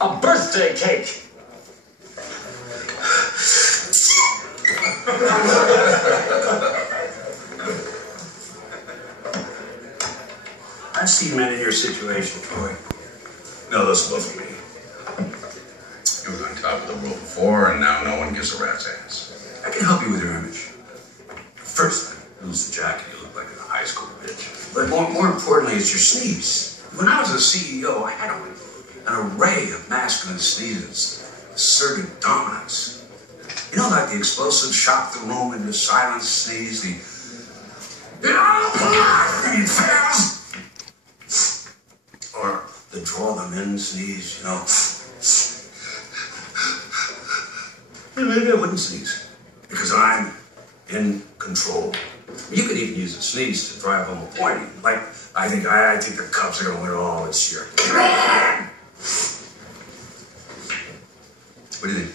A birthday cake. I've seen men in your situation, Troy. No, those both of me. He was on top of the world before, and now no one gives a rat's ass. I can help you with your image. First, lose the jacket. You look like a high school bitch. But more importantly, it's your sneeze. When I was a CEO, I had an array of masculine sneezes, asserting dominance. You know, like the explosive shock the room into silence sneeze, the or the draw them in sneeze, you know. Maybe I wouldn't sneeze, because I'm in control. You could even use a sneeze to drive home a point. Like, I think the Cubs are going to win all this year. What do you think?